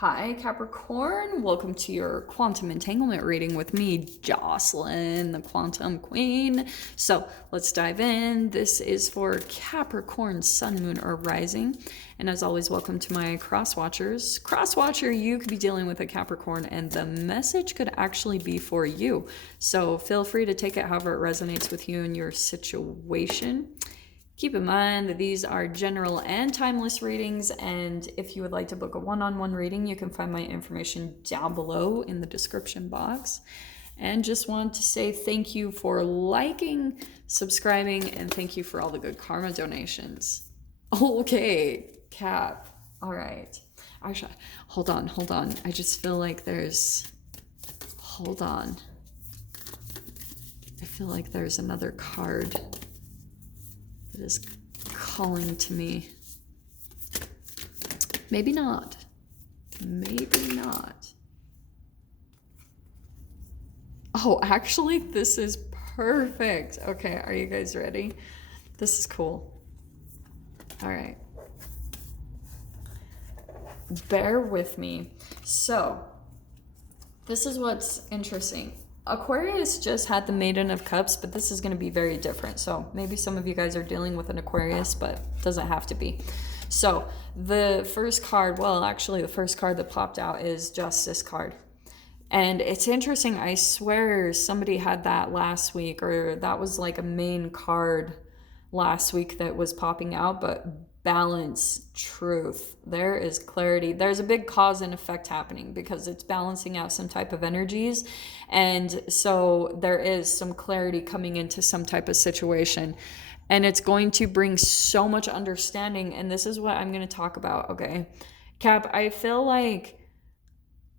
Hi, Capricorn. Welcome to your quantum entanglement reading with me, Jocelyn, the quantum queen. So let's dive in. This is for Capricorn, sun, moon, or rising. And as always, welcome to my cross watchers. Cross watcher, you could be dealing with a Capricorn, and the message could actually be for you. So feel free to take it however it resonates with you and your situation. Keep in mind that these are general and timeless readings, and if you would like to book a one-on-one reading, you can find my information down below in the description box. And just want to say thank you for liking, subscribing, and thank you for all the good karma donations. Okay, Cap. All right. Actually, hold on. I just feel like hold on. I feel like there's another card that is calling to me. Maybe not. Oh, actually, this is perfect. Okay, are you guys ready? This is cool. All right. Bear with me. So, this is what's interesting. Aquarius just had the Maiden of Cups, but this is going to be very different. So maybe some of you guys are dealing with an Aquarius, but doesn't have to be. So the first card, well, actually the first card that popped out is Justice card. And it's interesting. I swear somebody had that last week, or that was like a main card last week that was popping out, but balance, truth, there is clarity. There's a big cause and effect happening because it's balancing out some type of energies, and so there is some clarity coming into some type of situation, and it's going to bring so much understanding. And this is what I'm going to talk about. Okay, Cap, I feel like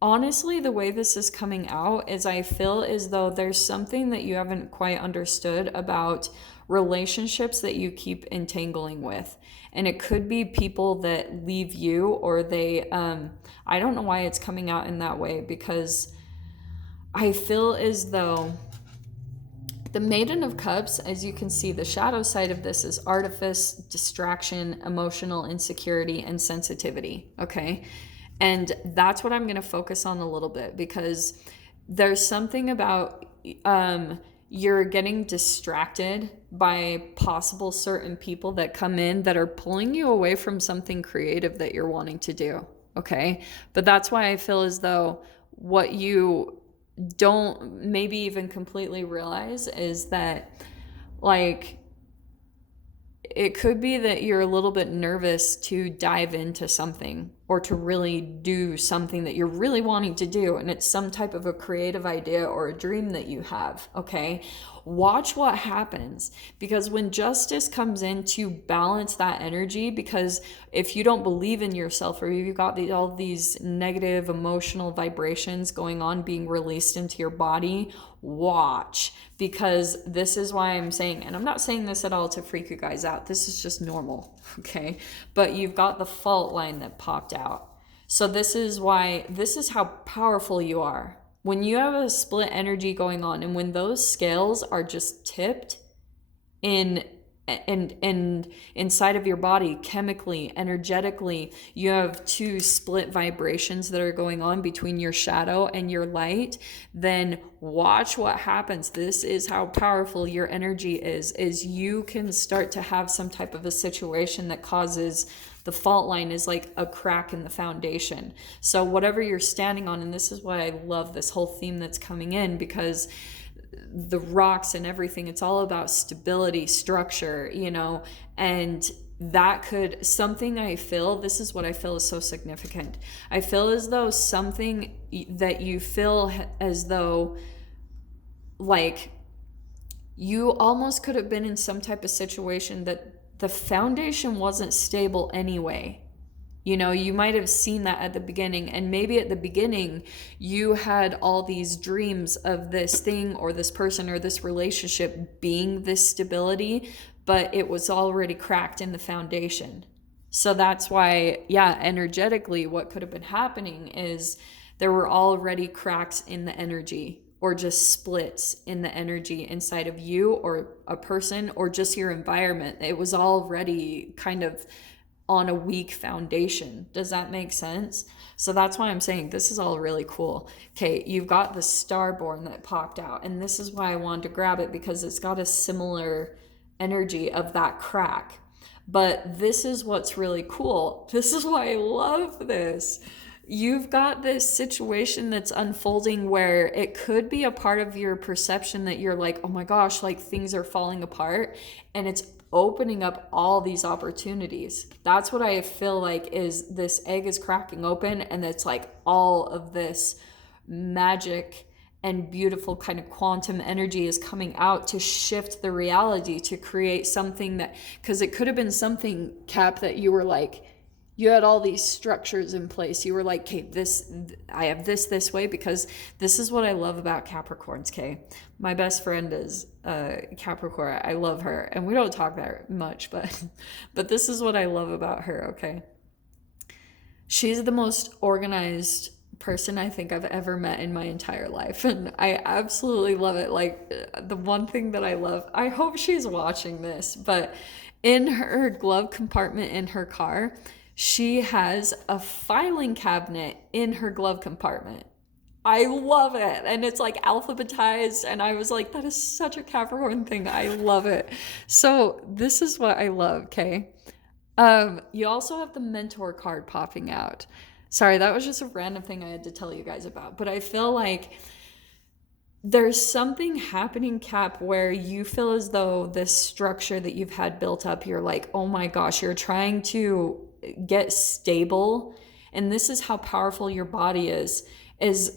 honestly the way this is coming out is I feel as though there's something that you haven't quite understood about relationships that you keep entangling with. And it could be people that leave you, or they I don't know why it's coming out in that way, because I feel as though the Maiden of Cups, as you can see, the shadow side of this is artifice, distraction, emotional insecurity, and sensitivity. Okay, and that's what I'm going to focus on a little bit, because there's something about you're getting distracted by possible certain people that come in that are pulling you away from something creative that you're wanting to do. Okay, but that's why I feel as though what you don't maybe even completely realize is that, like, it could be that you're a little bit nervous to dive into something or to really do something that you're really wanting to do, and it's some type of a creative idea or a dream that you have. Okay, watch what happens, because when justice comes in to balance that energy, because if you don't believe in yourself, or you've got all these negative emotional vibrations going on being released into your body, watch, because this is why I'm saying, and I'm not saying this at all to freak you guys out, this is just normal. Okay, but you've got the fault line that popped out. So this is how powerful you are. When you have a split energy going on, and when those scales are just tipped in and inside of your body, chemically, energetically, you have two split vibrations that are going on between your shadow and your light, then watch what happens. This is how powerful your energy is you can start to have some type of a situation that causes the fault line is like a crack in the foundation. So whatever you're standing on, and this is why I love this whole theme that's coming in, because the rocks and everything, it's all about stability, structure, and that could something I feel, this is what I feel is so significant. I feel as though something that you feel as though, like, you almost could have been in some type of situation that the foundation wasn't stable anyway. You might have seen that at the beginning, and maybe at the beginning you had all these dreams of this thing or this person or this relationship being this stability, but it was already cracked in the foundation. So that's why, energetically, what could have been happening is there were already cracks in the energy, or just splits in the energy inside of you or a person or just your environment. It was already kind of on a weak foundation. Does that make sense? So that's why I'm saying this is all really cool. Okay, you've got the Starborn that popped out, and this is why I wanted to grab it, because it's got a similar energy of that crack. But this is what's really cool. This is why I love this. You've got this situation that's unfolding where it could be a part of your perception that you're like, oh my gosh, like things are falling apart, and it's opening up all these opportunities. That's what I feel like is this egg is cracking open, and it's like all of this magic and beautiful kind of quantum energy is coming out to shift the reality, to create something that, because it could have been something, Cap, that you were like, you had all these structures in place. You were like, okay, I have this way, because this is what I love about Capricorns, okay? My best friend is Capricorn. I love her, and we don't talk that much, but this is what I love about her, okay? She's the most organized person I think I've ever met in my entire life, and I absolutely love it. Like, the one thing that I love, I hope she's watching this, but in her glove compartment in her car, she has a filing cabinet in her glove compartment. I love it. And it's like alphabetized. And I was like, that is such a Capricorn thing. I love it. So this is what I love, okay? You also have the mentor card popping out. Sorry, that was just a random thing I had to tell you guys about. But I feel like there's something happening, Cap, where you feel as though this structure that you've had built up, you're like, oh my gosh, you're trying to get stable. And this is how powerful your body is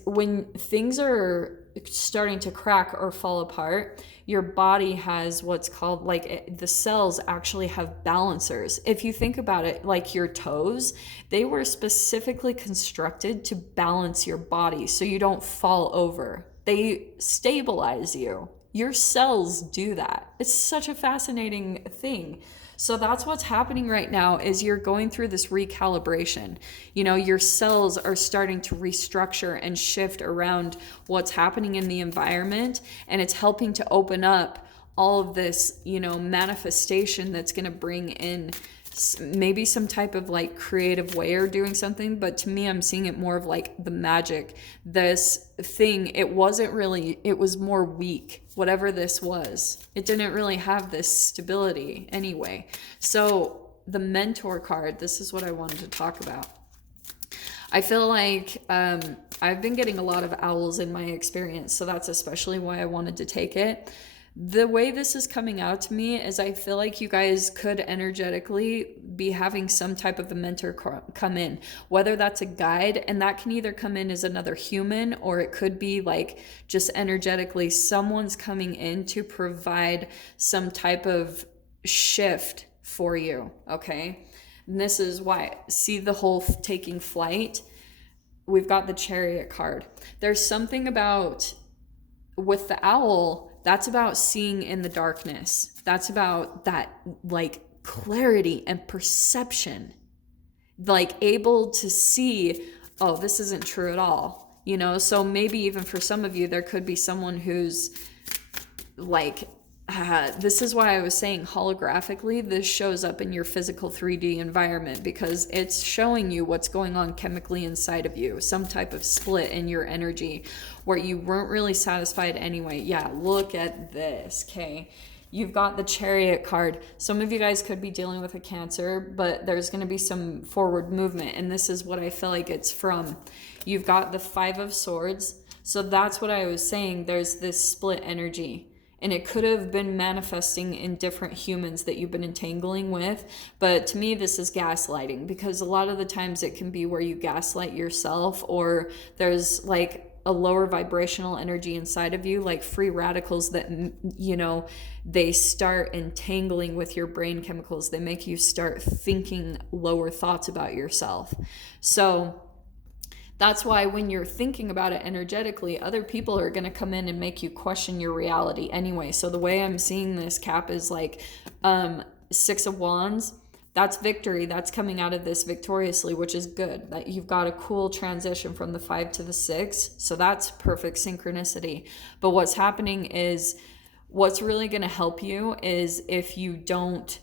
when things are starting to crack or fall apart, your body has what's called, like, the cells actually have balancers. If you think about it, like your toes, they were specifically constructed to balance your body so you don't fall over. They stabilize you. Your cells do that. It's such a fascinating thing. So that's what's happening right now, is you're going through this recalibration. You know, your cells are starting to restructure and shift around what's happening in the environment, and it's helping to open up all of this, you know, manifestation that's going to bring in maybe some type of like creative way or doing something. But to me, I'm seeing it more of like the magic. This thing, it was more weak, whatever this was. It didn't really have this stability anyway. So the mentor card, this is what I wanted to talk about. I feel like I've been getting a lot of owls in my experience, so that's especially why I wanted to take it. The way this is coming out to me is I feel like you guys could energetically be having some type of a mentor come in, whether that's a guide, and that can either come in as another human, or it could be like just energetically someone's coming in to provide some type of shift for you, okay? And this is why, see the whole taking flight? We've got the Chariot card. There's something about, with the owl, that's about seeing in the darkness. That's about that like clarity and perception. Like able to see, oh, this isn't true at all. You know, so maybe even for some of you, there could be someone who's like, this is why I was saying holographically, this shows up in your physical 3D environment, because it's showing you what's going on chemically inside of you, some type of split in your energy where you weren't really satisfied anyway. Yeah, look at this, okay? You've got the Chariot card. Some of you guys could be dealing with a Cancer, but there's going to be some forward movement, and this is what I feel like it's from. You've got the Five of Swords. So that's what I was saying. There's this split energy. And it could have been manifesting in different humans that you've been entangling with. But to me, this is gaslighting, because a lot of the times it can be where you gaslight yourself, or there's like a lower vibrational energy inside of you, like free radicals that, you know, they start entangling with your brain chemicals. They make you start thinking lower thoughts about yourself. So that's why when you're thinking about it energetically, other people are going to come in and make you question your reality anyway. So the way I'm seeing this, Cap, is like Six of Wands. That's victory. That's coming out of this victoriously, which is good. That you've got a cool transition from the 5 to the 6. So that's perfect synchronicity. But what's happening is, what's really going to help you is if you don't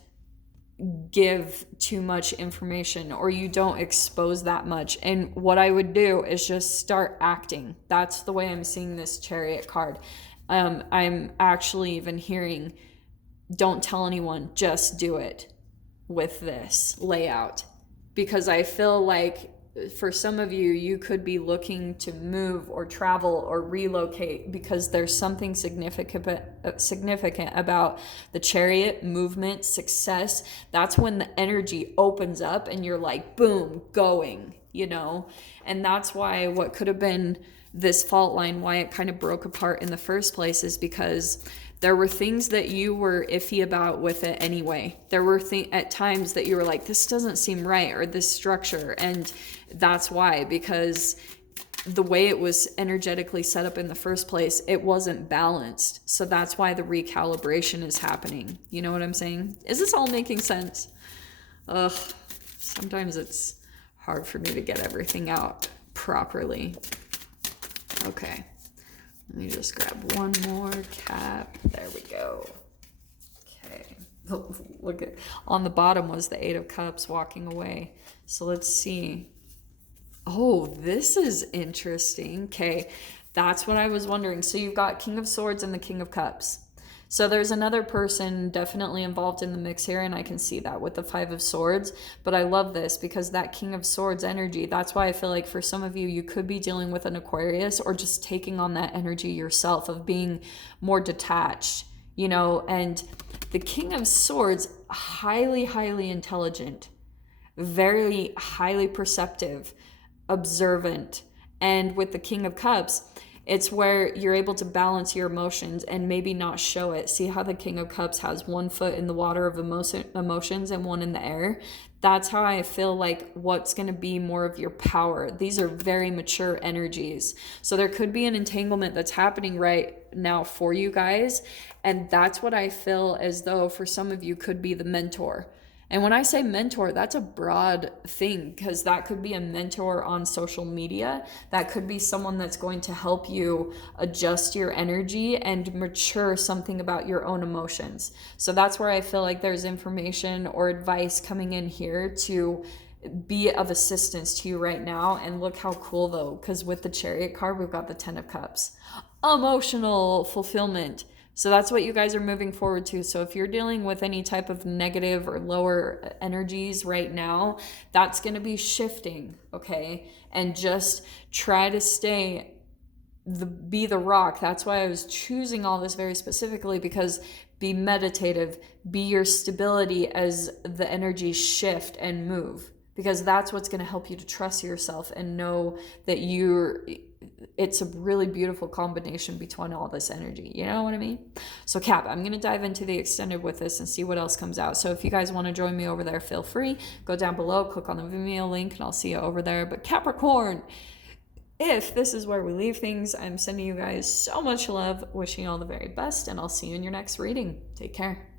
give too much information or you don't expose that much. And what I would do is just start acting. That's the way I'm seeing this Chariot card. I'm actually even hearing, don't tell anyone, just do it with this layout. Because I feel like for some of you, you could be looking to move or travel or relocate because there's something significant about the Chariot movement, success. That's when the energy opens up and you're like, boom, going, you know? And that's why what could have been this fault line, why it kind of broke apart in the first place, is because there were things that you were iffy about with it anyway. There were at times that you were like, this doesn't seem right, or this structure. And that's why, because the way it was energetically set up in the first place, it wasn't balanced. So that's why the recalibration is happening. You know what I'm saying? Is this all making sense? Ugh, sometimes it's hard for me to get everything out properly. Okay. Let me just grab one more cap. There we go. Okay. Look at, on the bottom was the Eight of Cups walking away. So let's see. Oh, this is interesting. Okay. That's what I was wondering. So you've got King of Swords and the King of Cups. So there's another person definitely involved in the mix here, and I can see that with the Five of Swords. But I love this because that King of Swords energy, that's why I feel like for some of you, you could be dealing with an Aquarius or just taking on that energy yourself of being more detached, you know. And the King of Swords, highly, highly intelligent, very highly perceptive, observant. And with the King of Cups, it's where you're able to balance your emotions and maybe not show it. See how the King of Cups has one foot in the water of emotions and one in the air? That's how I feel like what's going to be more of your power. These are very mature energies. So there could be an entanglement that's happening right now for you guys. And that's what I feel as though for some of you could be the mentor. And when I say mentor, that's a broad thing, because that could be a mentor on social media. That could be someone that's going to help you adjust your energy and mature something about your own emotions. So that's where I feel like there's information or advice coming in here to be of assistance to you right now. And look how cool though, because with the Chariot card, we've got the Ten of Cups. Emotional fulfillment. So that's what you guys are moving forward to. So if you're dealing with any type of negative or lower energies right now, that's going to be shifting, okay? And just try to be the rock. That's why I was choosing all this very specifically, because be meditative, be your stability as the energies shift and move, because that's what's going to help you to trust yourself and know that it's a really beautiful combination between all this energy. You know what I mean? So Cap, I'm going to dive into the extended with this and see what else comes out. So if you guys want to join me over there, feel free. Go down below, click on the Vimeo link, and I'll see you over there. But Capricorn, if this is where we leave things, I'm sending you guys so much love, wishing you all the very best, and I'll see you in your next reading. Take care.